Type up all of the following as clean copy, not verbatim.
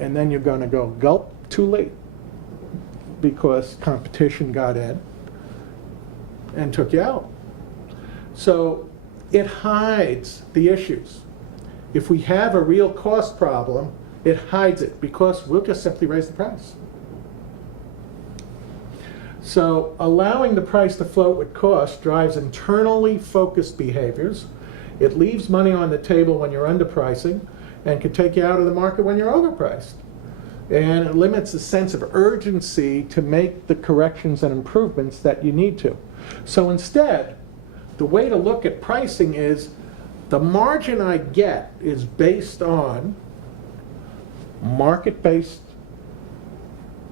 and then you're going to go gulp too late because competition got in and took you out. So it hides the issues. If we have a real cost problem, it hides it because we'll just simply raise the price. So allowing the price to float with cost drives internally focused behaviors. It leaves money on the table when you're underpricing and can take you out of the market when you're overpriced. And it limits the sense of urgency to make the corrections and improvements that you need to. So instead, the way to look at pricing is the margin I get is based on market-based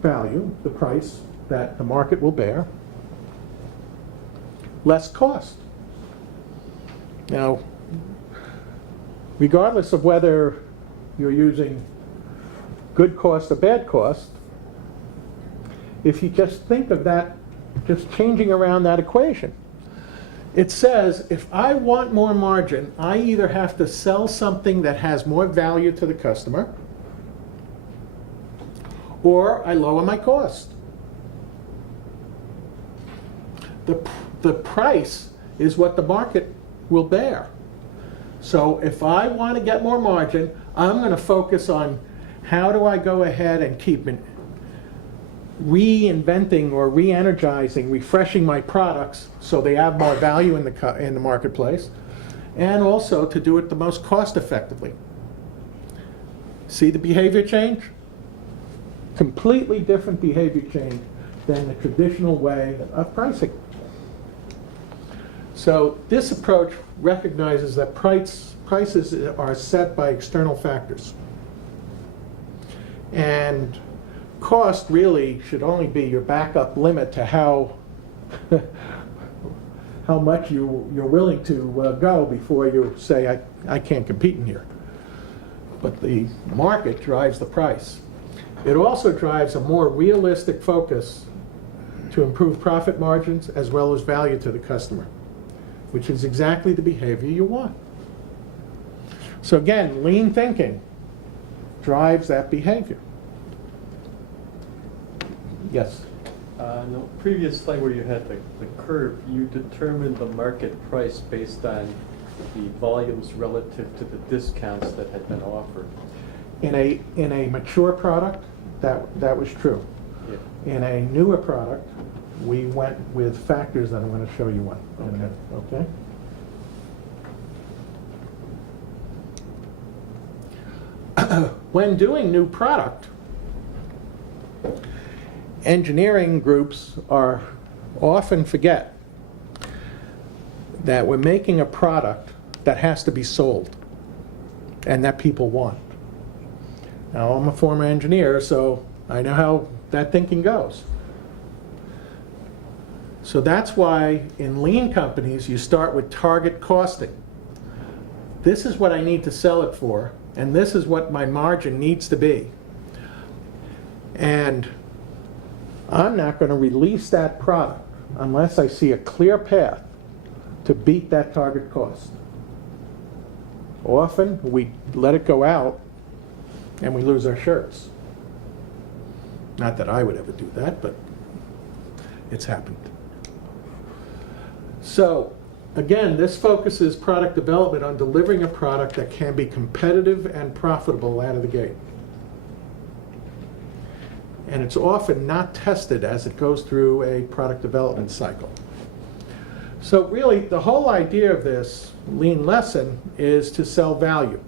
value, the price that the market will bear, less cost. Now, regardless of whether you're using good cost or bad cost, if you just think of that, just changing around that equation, it says if I want more margin, I either have to sell something that has more value to the customer, or I lower my cost. The price is what the market will bear. So if I want to get more margin, I'm going to focus on how do I go ahead and keep reinventing or re-energizing, refreshing my products so they have more value in the marketplace, and also to do it the most cost effectively. See the behavior change? Completely different behavior change than the traditional way of pricing. So this approach recognizes that prices are set by external factors. And cost really should only be your backup limit to how much you're willing to go before you say, I can't compete in here. But the market drives the price. It also drives a more realistic focus to improve profit margins as well as value to the customer, which is exactly the behavior you want. So again, lean thinking drives that behavior. Yes? In the previous slide where you had the curve, you determined the market price based on the volumes relative to the discounts that had been offered. In a mature product, that was true. Yeah. In a newer product, we went with factors that I'm going to show you one. Okay. When doing new product, engineering groups are often forget that we're making a product that has to be sold and that people want. Now, I'm a former engineer, so I know how that thinking goes. So that's why in lean companies, you start with target costing. This is what I need to sell it for, and this is what my margin needs to be. And I'm not going to release that product unless I see a clear path to beat that target cost. Often, we let it go out and we lose our shirts. Not that I would ever do that, but it's happened. So, again, this focuses product development on delivering a product that can be competitive and profitable out of the gate. And it's often not tested as it goes through a product development cycle. So really, the whole idea of this lean lesson is to sell value.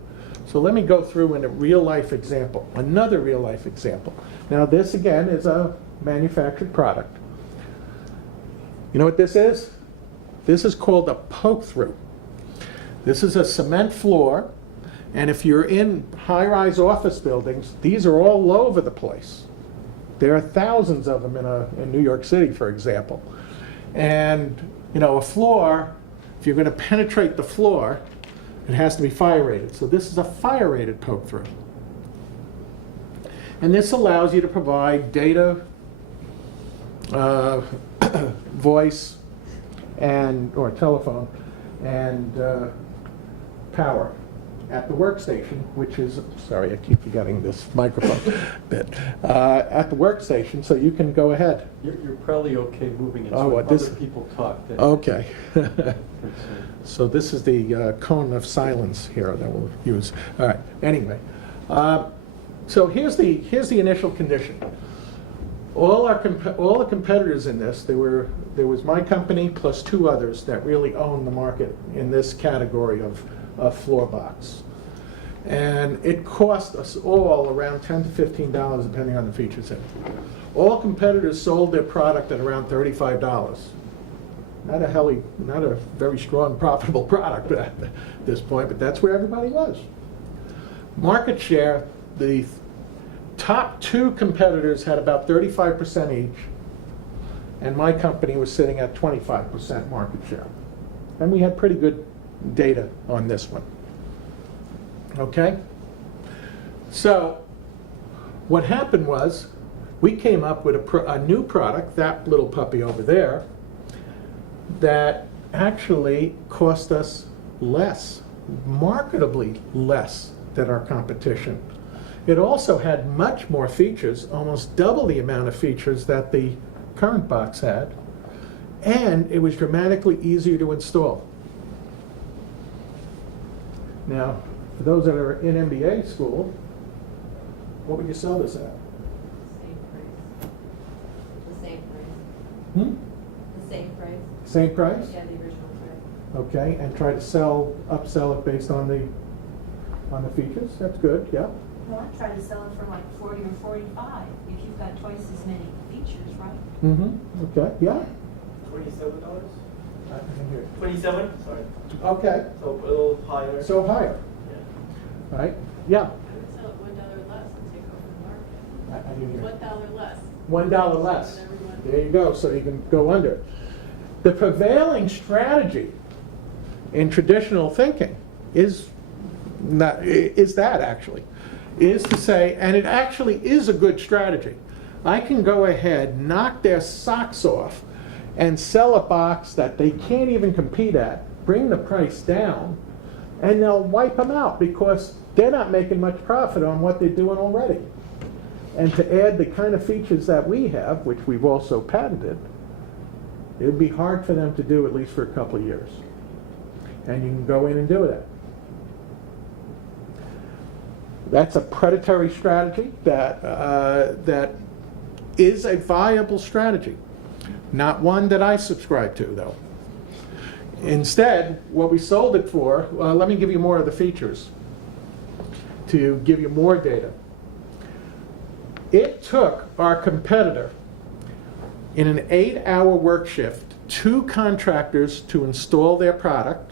So let me go through in a real-life example, another real-life example. Now this, again, is a manufactured product. You know what this is? This is called a poke-through. This is a cement floor, and if you're in high-rise office buildings, these are all over the place. There are thousands of them in New York City, for example. And you know, a floor, if you're going to penetrate the floor, it has to be fire rated. So this is a fire rated poke through. And this allows you to provide data, voice, or telephone, and power at the workstation, which is, sorry, I keep forgetting this microphone bit, at the workstation, so you can go ahead. You're probably okay moving it Oh, so what, when this- other people talk. then- Okay. That's, So this is the cone of silence here that we'll use. All right, anyway. So here's the initial condition. All the competitors in this, there was my company plus 2 others that really own the market in this category of floor box. And it cost us all around $10 to $15 depending on the features in it. All competitors sold their product at around $35. Not a very strong profitable product at this point, but that's where everybody was. Market share, the top 2 competitors had about 35% each, and my company was sitting at 25% market share. And we had pretty good data on this one. Okay? So, what happened was, we came up with a new product, that little puppy over there, that actually cost us less, marketably less than our competition. It also had much more features, almost double the amount of features that the current box had, and it was dramatically easier to install. Now, for those that are in MBA school, what would you sell this at? Same price. The same price. Hmm? The same price. Same price? Yeah, the original price. Okay, and try to upsell it based on the features? That's good, yeah. Well, I try to sell it for like 40 or 45, if you've got twice as many features, right? Mm-hmm, okay, yeah. $27? I can hear you. 27? Sorry. Okay, So a little higher. so higher, Yeah. right? Yeah. I would sell it $1 less and take over the market. I didn't hear. $1 less. $1 less. And everyone- There you go, so you can go under. The prevailing strategy in traditional thinking is that actually, is to say, and it actually is a good strategy. I can go ahead, knock their socks off, and sell a box that they can't even compete at, bring the price down, and they'll wipe them out because they're not making much profit on what they're doing already. And to add the kind of features that we have, which we've also patented, it would be hard for them to do at least for a couple of years. And you can go in and do that. That's a predatory strategy that is a viable strategy. Not one that I subscribe to, though. Instead, what we sold it for, let me give you more of the features to give you more data. It took our competitor in an 8-hour work shift 2 contractors to install their product,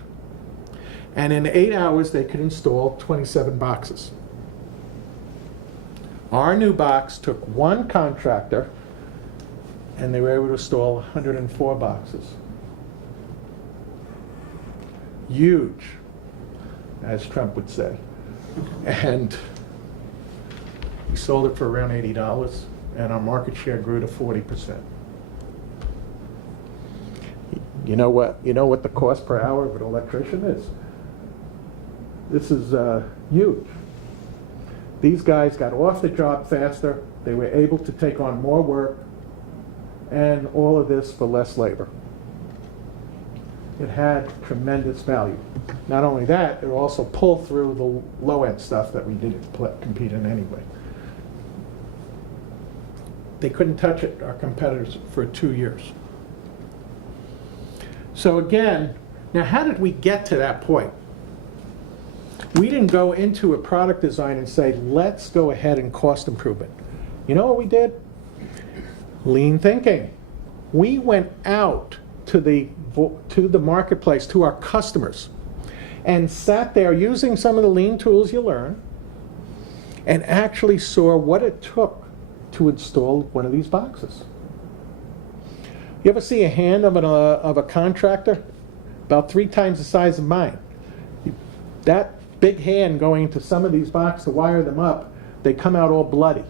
and in 8 hours they could install 27 boxes. Our new box took 1 contractor and they were able to install 104 boxes. Huge, as Trump would say. And we sold it for around $80 and our market share grew to 40%. You know what the cost per hour of an electrician is? This is huge. These guys got off the job faster, they were able to take on more work, and all of this for less labor. It had tremendous value. Not only that, it also pulled through the low-end stuff that we didn't compete in anyway. They couldn't touch it, our competitors, for 2 years. So again, now how did we get to that point? We didn't go into a product design and say, let's go ahead and cost improvement. You know what we did? Lean thinking. We went out to the marketplace, to our customers, and sat there using some of the lean tools you learn, and actually saw what it took to install one of these boxes. You ever see a hand of a contractor? About 3 times the size of mine. That big hand going into some of these boxes to wire them up, they come out all bloody.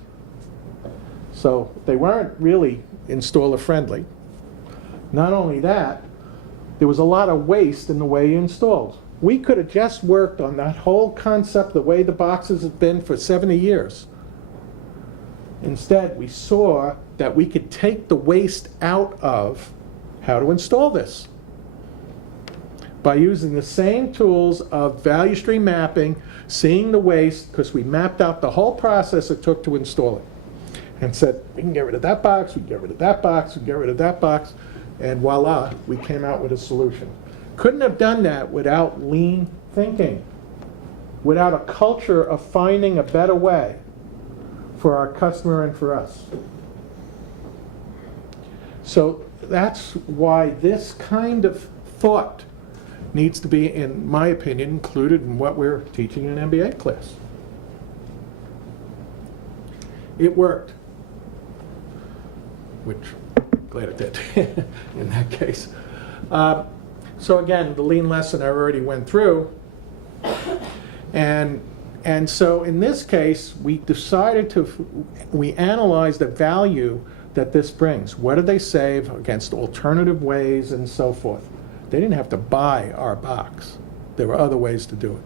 So they weren't really installer friendly. Not only that, there was a lot of waste in the way you installed. We could have just worked on that whole concept the way the boxes have been for 70 years. Instead, we saw that we could take the waste out of how to install this by using the same tools of value stream mapping, seeing the waste, because we mapped out the whole process it took to install it, and said, we can get rid of that box, we can get rid of that box, we can get rid of that box, and voila, we came out with a solution. Couldn't have done that without lean thinking, without a culture of finding a better way for our customer and for us. So that's why this kind of thought needs to be, in my opinion, included in what we're teaching in an MBA class. It worked, which I'm glad it did in that case. So again, the lean lesson I already went through. And so in this case, we decided we analyzed the value that this brings. What did they save against alternative ways and so forth? They didn't have to buy our box. There were other ways to do it.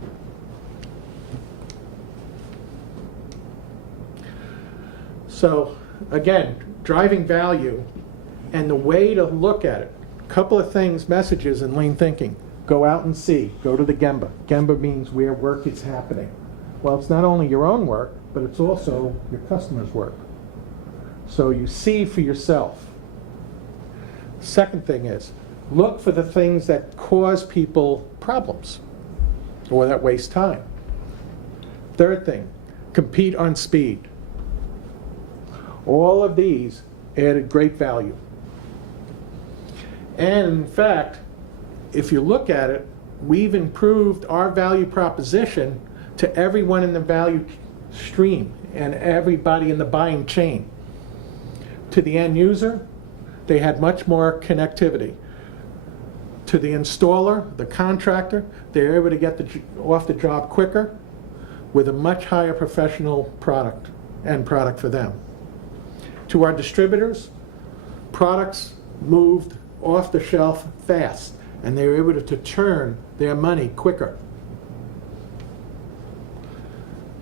So again, driving value and the way to look at it. Couple of things, messages in lean thinking. Go out and see. Go to the Gemba. Gemba means where work is happening. Well, it's not only your own work, but it's also your customer's work. So you see for yourself. Second thing is, look for the things that cause people problems or that waste time. Third thing, compete on speed. All of these added great value. And in fact, if you look at it, we've improved our value proposition to everyone in the value stream and everybody in the buying chain. To the end user, they had much more connectivity. To the installer, the contractor, they were able to get off the job quicker with a much higher professional product for them. To our distributors, products moved off the shelf fast, and they were able to turn their money quicker.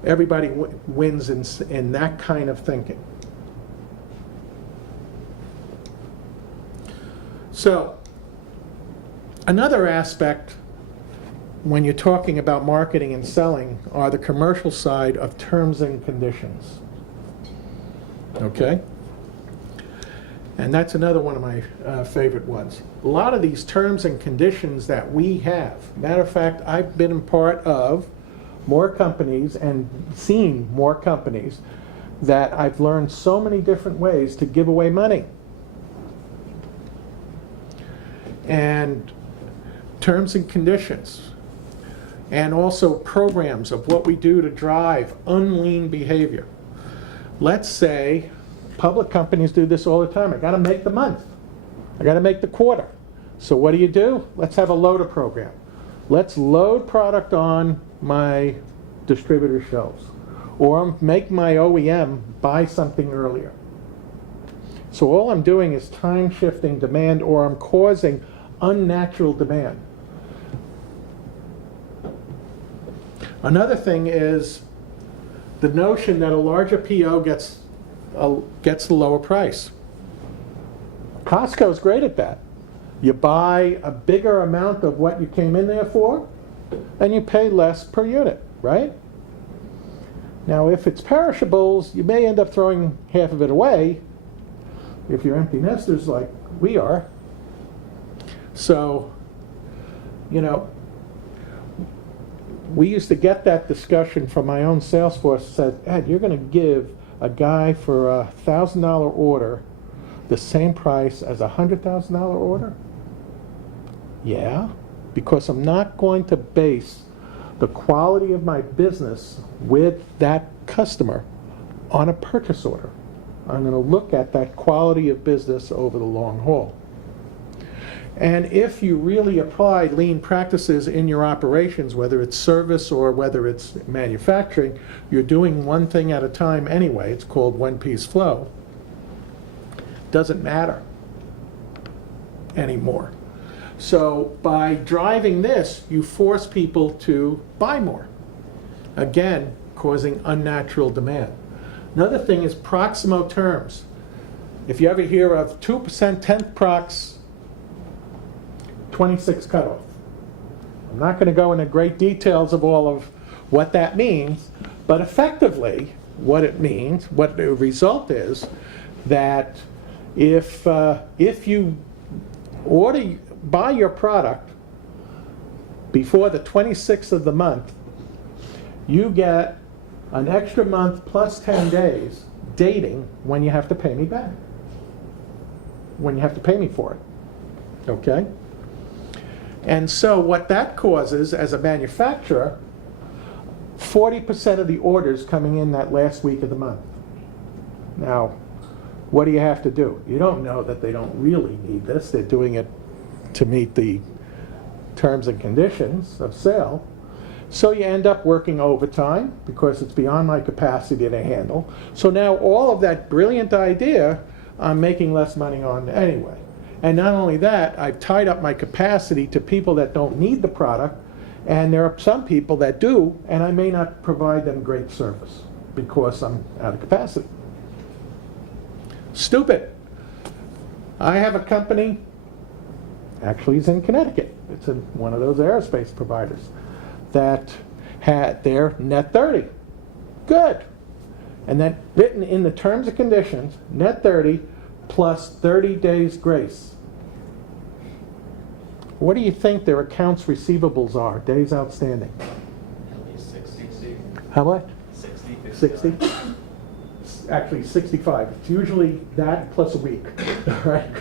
Everybody wins in that kind of thinking. So, another aspect when you're talking about marketing and selling are the commercial side of terms and conditions. Okay? And that's another one of my favorite ones. A lot of these terms and conditions that we have, matter of fact, I've been a part of more companies and seen more companies that I've learned so many different ways to give away money. And terms and conditions, and also programs of what we do to drive unlean behavior. Let's say public companies do this all the time. I got to make the month. I got to make the quarter. So what do? Let's have a loader program. Let's load product on my distributor shelves, or make my OEM buy something earlier. So all I'm doing is time shifting demand, or I'm causing unnatural demand. Another thing is the notion that a larger PO gets the lower price. Costco's great at that. You buy a bigger amount of what you came in there for, and you pay less per unit, right? Now, if it's perishables, you may end up throwing half of it away if you're empty nesters like we are. So, you know, we used to get that discussion from my own sales force. Said, Ed, you're going to give a guy for a $1,000 order the same price as a $100,000 order? Yeah, because I'm not going to base the quality of my business with that customer on a purchase order. I'm going to look at that quality of business over the long haul. And if you really apply lean practices in your operations, whether it's service or whether it's manufacturing, you're doing one thing at a time anyway. It's called one-piece flow. Doesn't matter anymore. So by driving this, you force people to buy more. Again, causing unnatural demand. Another thing is Proximo terms. If you ever hear of 2% 10th prox, 26 cutoff. I'm not going to go into great details of all of what that means, but effectively what it means, what the result is, that if you buy your product before the 26th of the month, you get an extra month plus 10 days dating when you have to pay me back. When you have to pay me for it. Okay? And so what that causes as a manufacturer, 40% of the orders coming in that last week of the month. Now, what do you have to do? You don't know that they don't really need this. They're doing it to meet the terms and conditions of sale. So you end up working overtime because it's beyond my capacity to handle. So now all of that brilliant idea, I'm making less money on anyway. And not only that, I've tied up my capacity to people that don't need the product, and there are some people that do, and I may not provide them great service because I'm out of capacity. Stupid. I have a company, actually it's in Connecticut. It's in one of those aerospace providers that had their net 30. Good. And then written in the terms and conditions, net 30 plus 30 days grace. What do you think their accounts receivables are, days outstanding? At least 60. How much? 60. 60? Actually 65. It's usually that plus a week, all right?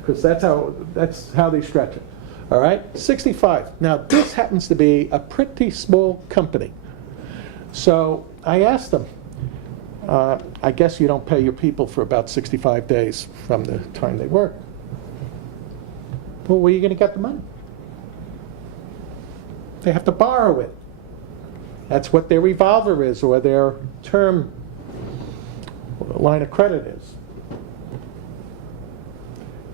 Because that's how they stretch it, all right? 65. Now this happens to be a pretty small company. So I asked them, I guess you don't pay your people for about 65 days from the time they work. Well, where are you going to get the money? They have to borrow it. That's what their revolver is, or their term line of credit is.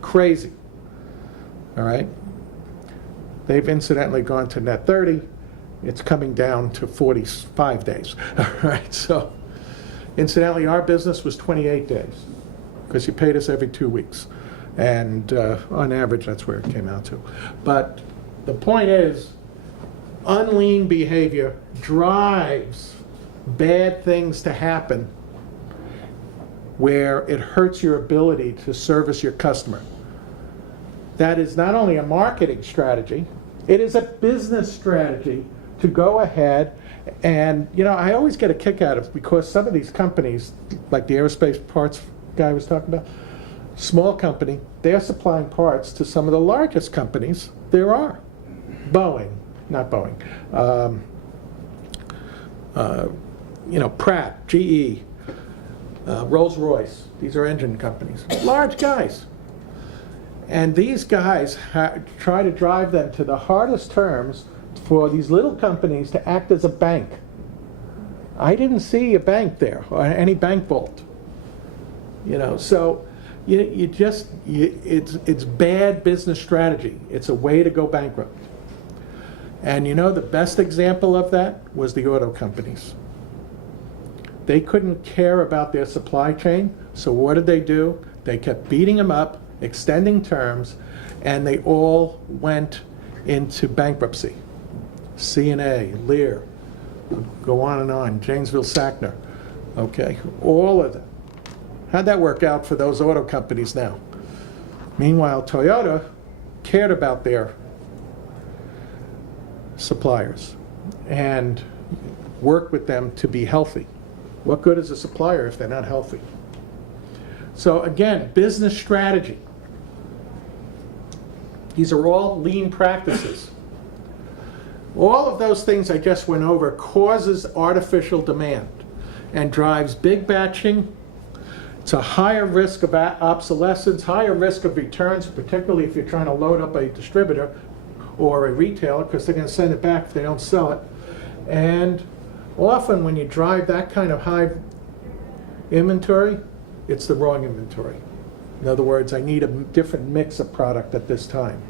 Crazy. All right? They've incidentally gone to net 30. It's coming down to 45 days. All right? So, incidentally, our business was 28 days because you paid us every 2 weeks. And on average, that's where it came out to. But the point is, unlean behavior drives bad things to happen where it hurts your ability to service your customer. That is not only a marketing strategy, it is a business strategy to go ahead and, I always get a kick out of, because some of these companies, like the aerospace parts guy was talking about, small company, they're supplying parts to some of the largest companies there are. Boeing, not Boeing, Pratt, GE, Rolls-Royce. These are engine companies, large guys. And these guys try to drive them to the hardest terms for these little companies to act as a bank. I didn't see a bank there, or any bank vault. So it's bad business strategy. It's a way to go bankrupt. And the best example of that was the auto companies. They couldn't care about their supply chain, so what did they do? They kept beating them up, extending terms, and they all went into bankruptcy. CNA, Lear, go on and on, Janesville Sackner, okay, all of them. How'd that work out for those auto companies now? Meanwhile, Toyota cared about their suppliers and worked with them to be healthy. What good is a supplier if they're not healthy? So again, business strategy. These are all lean practices. All of those things I just went over causes artificial demand and drives big batching. It's a higher risk of obsolescence, higher risk of returns, particularly if you're trying to load up a distributor or a retailer, because they're going to send it back if they don't sell it. And often when you drive that kind of high inventory, it's the wrong inventory. In other words, I need a different mix of product at this time.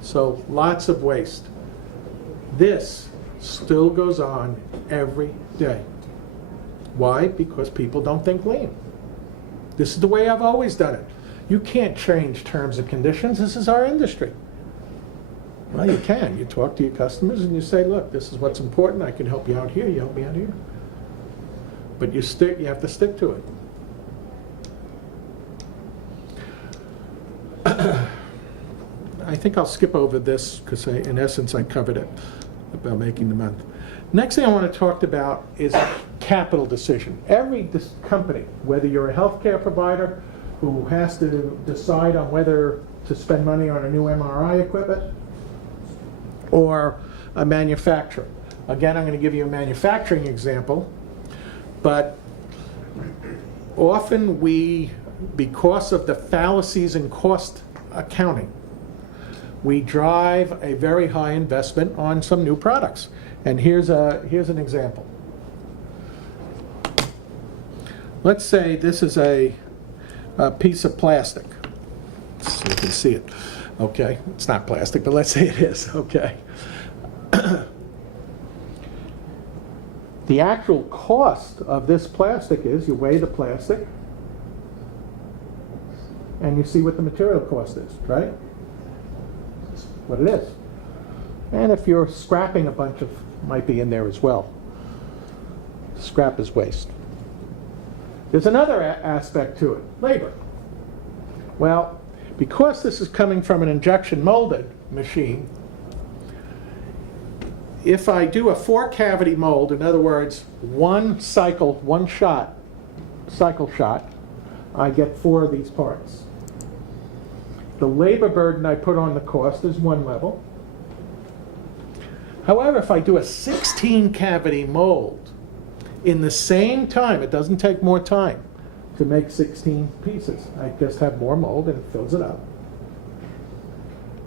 So lots of waste. This still goes on every day. Why? Because people don't think lean. This is the way I've always done it. You can't change terms and conditions. This is our industry. Well, you can. You talk to your customers and you say, look, this is what's important. I can help you out here. You help me out here. But you have to stick to it. I think I'll skip over this because in essence I covered it about making the month. Next thing I want to talk about is capital decision. Every company, whether you're a healthcare provider who has to decide on whether to spend money on a new MRI equipment, or a manufacturer. Again, I'm going to give you a manufacturing example, but often because of the fallacies in cost accounting, we drive a very high investment on some new products. And here's an example. Let's say this is a piece of plastic. So you can see it. Okay, it's not plastic, but let's say it is. Okay. The actual cost of this plastic is you weigh the plastic and you see what the material cost is, right? That's what it is. And if you're scrapping a bunch of, might be in there as well. Scrap is waste. There's another aspect to it, labor. Well, because this is coming from an injection molded machine, if I do a 4-cavity mold, in other words, one cycle shot, I get 4 of these parts. The labor burden I put on the cost is one level. However, if I do a 16-cavity mold in the same time, it doesn't take more time to make 16 pieces. I just have more mold and it fills it up.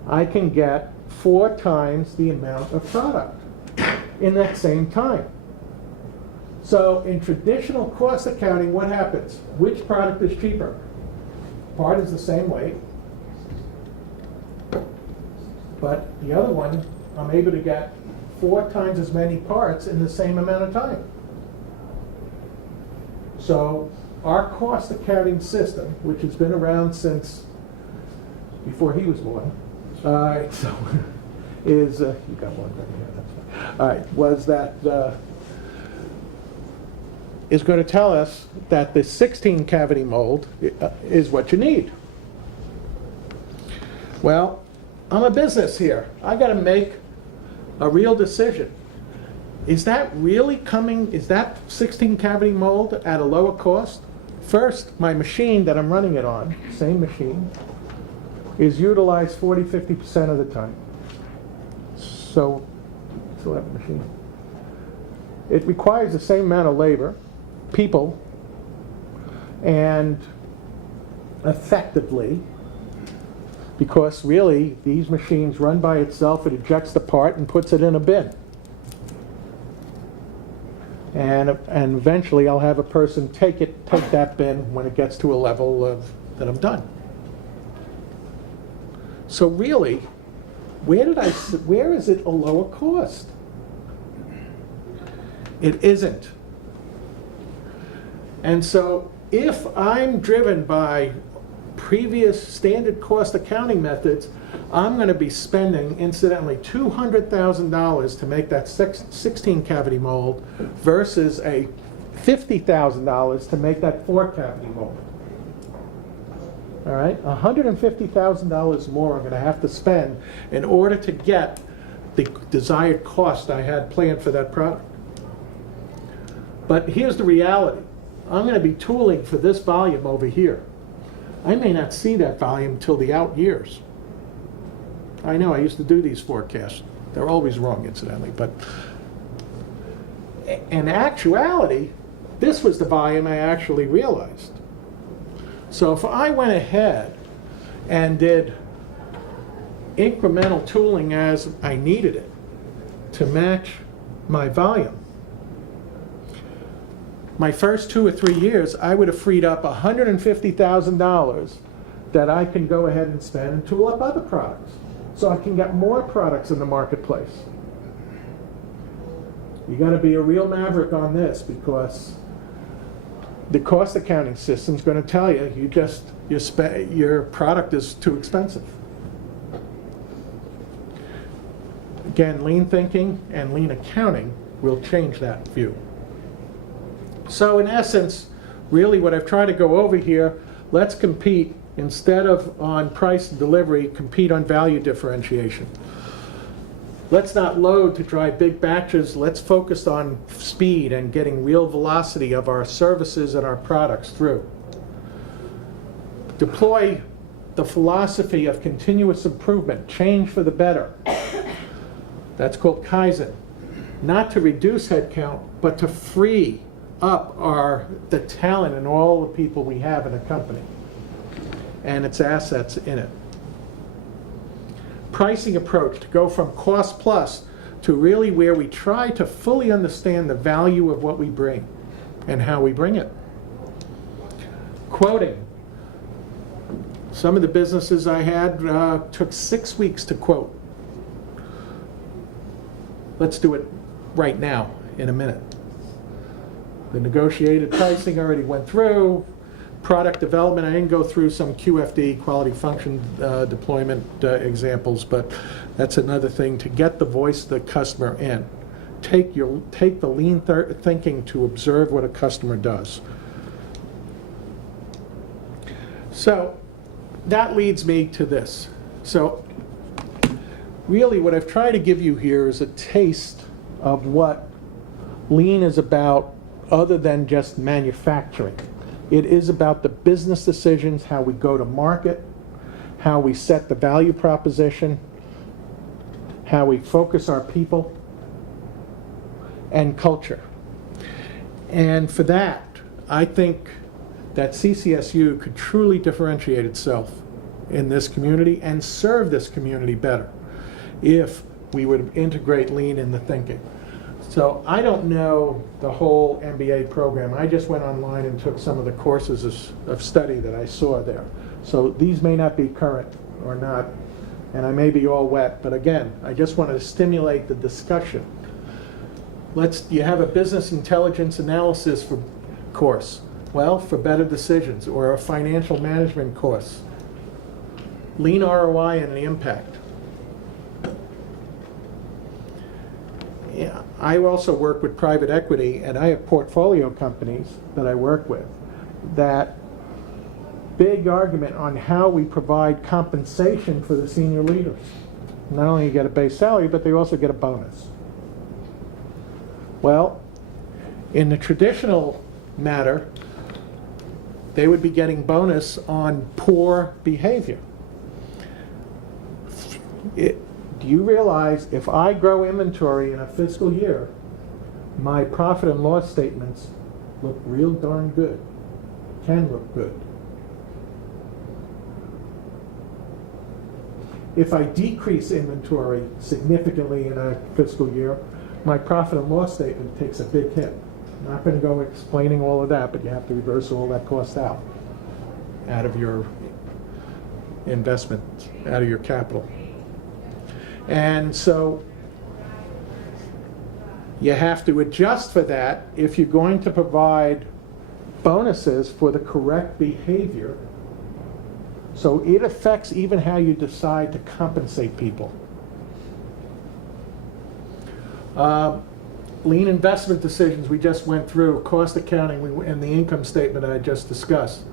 I can get 4 times the amount of product in that same time. So in traditional cost accounting, what happens? Which product is cheaper? Part is the same weight, but the other one, I'm able to get 4 times as many parts in the same amount of time. So our cost accounting system, which has been around since before he was born, so is you got one right here. That's fine. All right, was that is going to tell us that the 16-cavity mold is what you need. Well, I'm a business here. I got to make a real decision. Is that really coming? Is that 16-cavity mold at a lower cost? First, my machine that I'm running it on, same machine, is utilized 40–50% of the time. So, still have a machine. It requires the same amount of labor, people, and effectively, because really these machines run by itself, it ejects the part and puts it in a bin. And eventually I'll have a person take that bin when it gets to a level that I'm done. So really, where is it a lower cost? It isn't. And so if I'm driven by previous standard cost accounting methods, I'm going to be spending, incidentally, $200,000 to make that 16-cavity mold versus a $50,000 to make that 4-cavity mold. All right, $150,000 more I'm going to have to spend in order to get the desired cost I had planned for that product. But here's the reality. I'm going to be tooling for this volume over here. I may not see that volume till the out years. I know, I used to do these forecasts. They're always wrong, incidentally, but in actuality, this was the volume I actually realized. So if I went ahead and did incremental tooling as I needed it to match my volume, my first 2 or 3 years, I would have freed up $150,000 that I can go ahead and spend and tool up other products. so I can get more products in the marketplace. You got to be a real maverick on this, because the cost accounting system's going to tell you your product is too expensive. Again, lean thinking and lean accounting will change that view. So in essence, really what I've tried to go over here, let's compete, instead of on price and delivery, compete on value differentiation. Let's not load to drive big batches. Let's focus on speed and getting real velocity of our services and our products through. Deploy the philosophy of continuous improvement, change for the better. That's called Kaizen. Not to reduce headcount, but to free up the talent and all the people we have in a company and its assets in it. Pricing approach, to go from cost plus to really where we try to fully understand the value of what we bring and how we bring it. Quoting. Some of the businesses I had took 6 weeks to quote. Let's do it right now, in a minute. The negotiated pricing already went through. Product development, I didn't go through some QFD, quality function deployment examples, but that's another thing, to get the voice of the customer in. Take the lean thinking to observe what a customer does. So that leads me to this. So really what I've tried to give you here is a taste of what lean is about, other than just manufacturing. It is about the business decisions, how we go to market, how we set the value proposition, how we focus our people, and culture. And for that, I think that CCSU could truly differentiate itself in this community and serve this community better if we would integrate lean in the thinking. So I don't know the whole MBA program. I just went online and took some of the courses of study that I saw there. So these may not be current or not, and I may be all wet, but again, I just wanted to stimulate the discussion. You have a business intelligence analysis course. Well, for better decisions, or a financial management course. Lean ROI and the impact. Yeah, I also work with private equity, and I have portfolio companies that I work with. That big argument on how we provide compensation for the senior leaders. Not only you get a base salary, but they also get a bonus. Well, in the traditional matter, they would be getting bonus on poor behavior. Do you realize if I grow inventory in a fiscal year, my profit and loss statements look real darn good, can look good. If I decrease inventory significantly in a fiscal year, my profit and loss statement takes a big hit. I'm not going to go explaining all of that, but you have to reverse all that cost out of your investment, out of your capital. And so you have to adjust for that if you're going to provide bonuses for the correct behavior. So it affects even how you decide to compensate people. Lean investment decisions we just went through, cost accounting and the income statement I just discussed.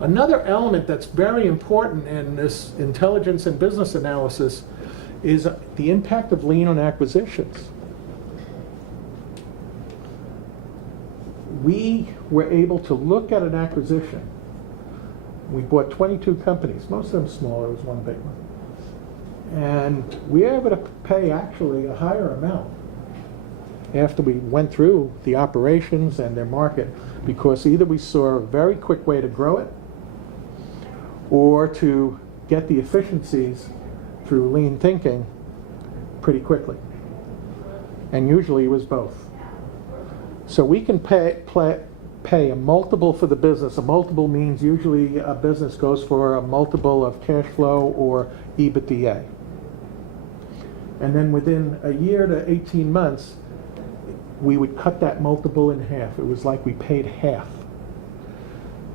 Another element that's very important in this intelligence and business analysis is the impact of lean on acquisitions. We were able to look at an acquisition. We bought 22 companies, most of them small, there was one big one. And we were able to pay actually a higher amount after we went through the operations and their market, because either we saw a very quick way to grow it or to get the efficiencies through lean thinking pretty quickly. And usually it was both. So we can pay a multiple for the business. A multiple means usually a business goes for a multiple of cash flow or EBITDA. And then within a year to 18 months, we would cut that multiple in half. It was like we paid half.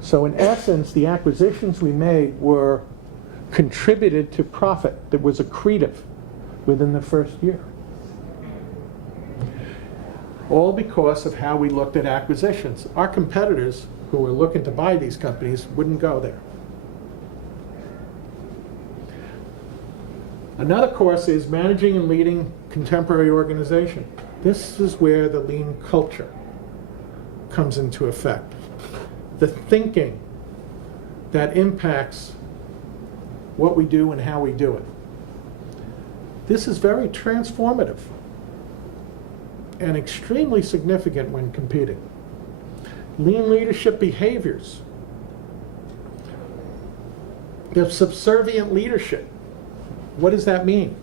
So in essence, the acquisitions we made were contributed to profit that was accretive within the first year. All because of how we looked at acquisitions. Our competitors who were looking to buy these companies wouldn't go there. Another course is managing and leading contemporary organization. This is where the lean culture comes into effect. The thinking that impacts what we do and how we do it. This is very transformative and extremely significant when competing. Lean leadership behaviors. The subservient leadership. What does that mean?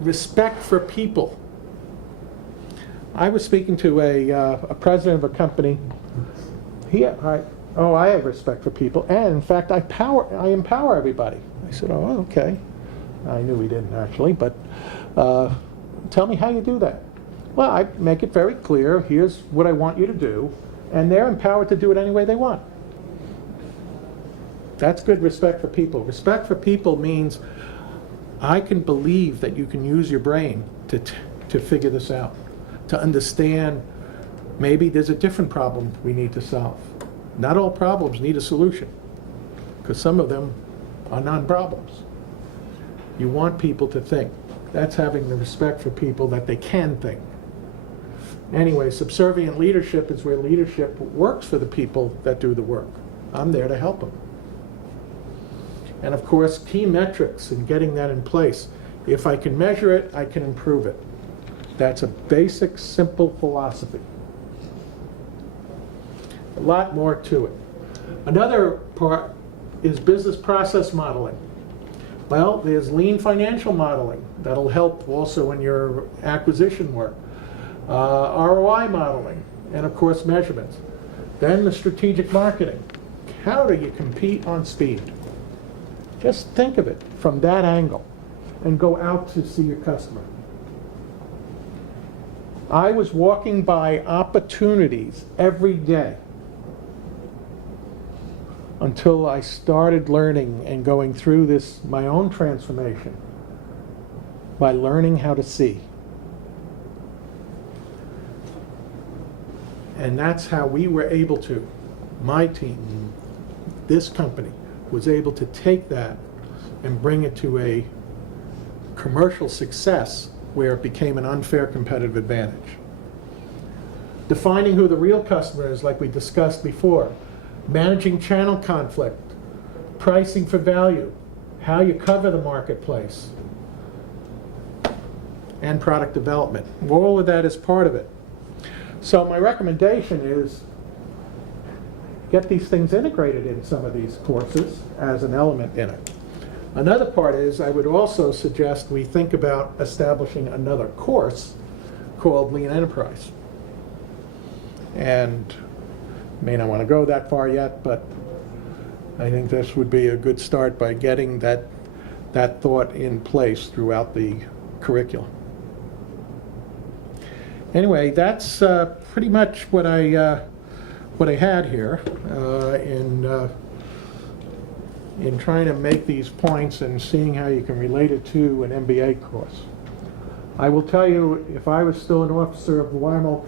Respect for people. I was speaking to a president of a company. I have respect for people, and in fact, I empower everybody. I said, oh, okay. I knew he didn't actually, but tell me how you do that. Well, I make it very clear, here's what I want you to do, and they're empowered to do it any way they want. That's good respect for people. Respect for people means I can believe that you can use your brain to figure this out, to understand maybe there's a different problem we need to solve. Not all problems need a solution, because some of them are non-problems. You want people to think. That's having the respect for people that they can think. Anyway, subservient leadership is where leadership works for the people that do the work. I'm there to help them. And of course, key metrics and getting that in place. If I can measure it, I can improve it. That's a basic, simple philosophy. A lot more to it. Another part is business process modeling. Well, there's lean financial modeling. That'll help also in your acquisition work. ROI modeling, and of course measurements. Then the strategic marketing. How do you compete on speed? Just think of it from that angle and go out to see your customer. I was walking by opportunities every day until I started learning and going through this, my own transformation, by learning how to see. And that's how we were able to, my team, this company, was able to take that and bring it to a commercial success where it became an unfair competitive advantage. Defining who the real customer is, like we discussed before. Managing channel conflict. Pricing for value. How you cover the marketplace. And product development. All of that is part of it. So my recommendation is get these things integrated in some of these courses as an element in it. Another part is I would also suggest we think about establishing another course called Lean Enterprise. And may not want to go that far yet, but I think this would be a good start by getting that thought in place throughout the curriculum. Anyway, that's pretty much what I had here in trying to make these points and seeing how you can relate it to an MBA course. I will tell you, if I was still an officer of the Wyoming